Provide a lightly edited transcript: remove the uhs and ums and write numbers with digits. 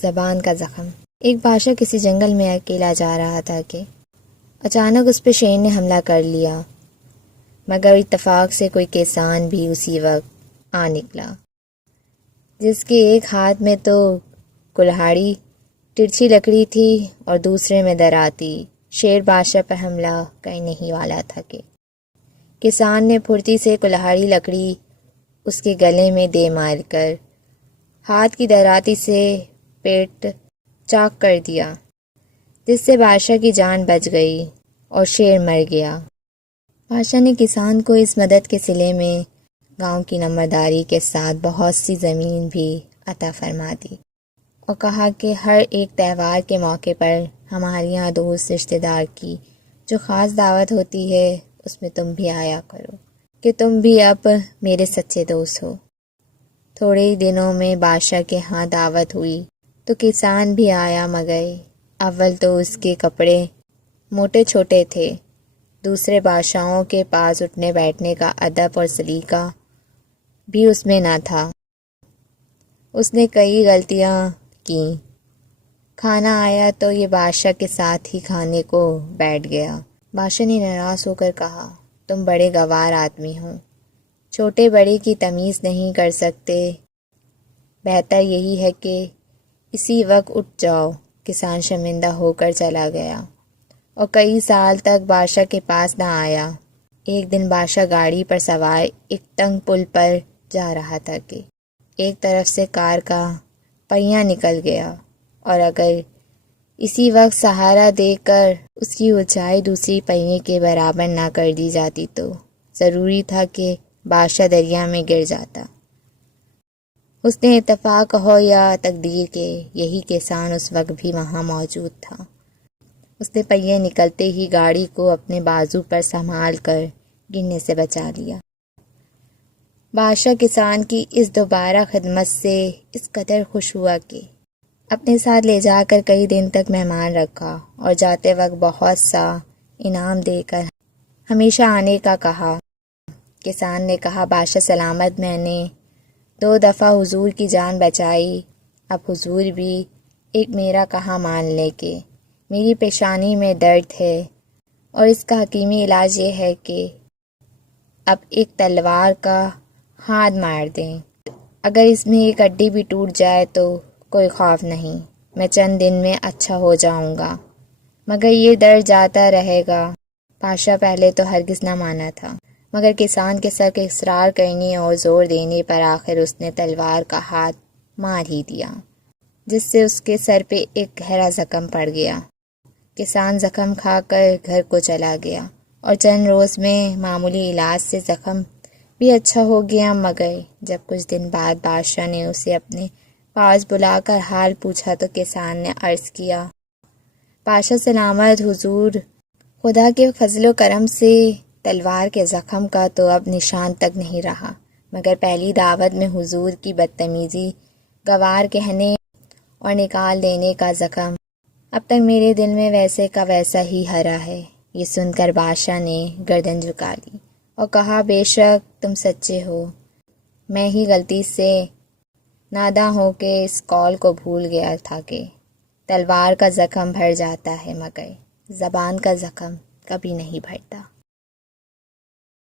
زبان کا زخم۔ ایک بادشاہ کسی جنگل میں اکیلا جا رہا تھا کہ اچانک اس پہ شیر نے حملہ کر لیا، مگر اتفاق سے کوئی کسان بھی اسی وقت آ نکلا، جس کے ایک ہاتھ میں تو کلہاڑی ترچھی لکڑی تھی اور دوسرے میں دراتی۔ شیر بادشاہ پر حملہ کرنے ہی والا تھا کہ کسان نے پھرتی سے کلہاڑی لکڑی اس کے گلے میں دے مار کر ہاتھ کی دراتی سے پیٹ چاک کر دیا، جس سے بادشاہ کی جان بچ گئی اور شیر مر گیا۔ بادشاہ نے کسان کو اس مدد کے صلے میں گاؤں کی نمبرداری کے ساتھ بہت سی زمین بھی عطا فرما دی اور کہا کہ ہر ایک تہوار کے موقع پر ہمارے یہاں دوست رشتہ دار کی جو خاص دعوت ہوتی ہے اس میں تم بھی آیا کرو، کہ تم بھی اب میرے سچے دوست ہو۔ تھوڑے ہی دنوں میں بادشاہ کے ہاں دعوت ہوئی تو کسان بھی آیا، مگر اول تو اس کے کپڑے موٹے چھوٹے تھے، دوسرے بادشاہوں کے پاس اٹھنے بیٹھنے کا ادب اور سلیقہ بھی اس میں نہ تھا۔ اس نے کئی غلطیاں کیں۔ کھانا آیا تو یہ بادشاہ کے ساتھ ہی کھانے کو بیٹھ گیا۔ بادشاہ نے ناراض ہو کر کہا، تم بڑے گوار آدمی ہو، چھوٹے بڑے کی تمیز نہیں کر سکتے، بہتر یہی ہے کہ اسی وقت اٹھ جاؤ۔ کسان شرمندہ ہو کر چلا گیا اور کئی سال تک بادشاہ کے پاس نہ آیا۔ ایک دن بادشاہ گاڑی پر سوار ایک تنگ پل پر جا رہا تھا کہ ایک طرف سے کار کا پہیہ نکل گیا، اور اگر اسی وقت سہارا دے کر اس کی اونچائی دوسری پہیے کے برابر نہ کر دی جاتی تو ضروری تھا کہ بادشاہ دریا میں گر جاتا۔ اس نے اتفاق ہو یا تقدیر کے یہی کسان اس وقت بھی وہاں موجود تھا۔ اس نے پہیے نکلتے ہی گاڑی کو اپنے بازو پر سنبھال کر گرنے سے بچا لیا۔ بادشاہ کسان کی اس دوبارہ خدمت سے اس قدر خوش ہوا کہ اپنے ساتھ لے جا کر کئی دن تک مہمان رکھا اور جاتے وقت بہت سا انعام دے کر ہمیشہ آنے کا کہا۔ کسان نے کہا، بادشاہ سلامت، میں نے 2 دفعہ حضور کی جان بچائی، اب حضور بھی ایک میرا کہا مان لے کہ میری پیشانی میں درد ہے، اور اس کا حکیمی علاج یہ ہے کہ اب ایک تلوار کا ہاتھ مار دیں، اگر اس میں ایک ہڈی بھی ٹوٹ جائے تو کوئی خوف نہیں، میں چند دن میں اچھا ہو جاؤں گا، مگر یہ درد جاتا رہے گا۔ بادشاہ پہلے تو ہرگز نہ مانا تھا، مگر کسان کے سر کے اصرار کرنے اور زور دینے پر آخر اس نے تلوار کا ہاتھ مار ہی دیا، جس سے اس کے سر پہ ایک گہرا زخم پڑ گیا۔ کسان زخم کھا کر گھر کو چلا گیا اور چند روز میں معمولی علاج سے زخم بھی اچھا ہو گیا، مگر جب کچھ دن بعد بادشاہ نے اسے اپنے پاس بلا کر حال پوچھا تو کسان نے عرض کیا، بادشاہ سلامت، حضور، خدا کے فضل و کرم سے تلوار کے زخم کا تو اب نشان تک نہیں رہا، مگر پہلی دعوت میں حضور کی بدتمیزی، گوار کہنے اور نکال دینے کا زخم اب تک میرے دل میں ویسے کا ویسا ہی ہرا ہے۔ یہ سن کر بادشاہ نے گردن جھکا لی اور کہا، بے شک تم سچے ہو، میں ہی غلطی سے ناداں ہو کے اس قول کو بھول گیا تھا کہ تلوار کا زخم بھر جاتا ہے، مگر زبان کا زخم کبھی نہیں بھرتا۔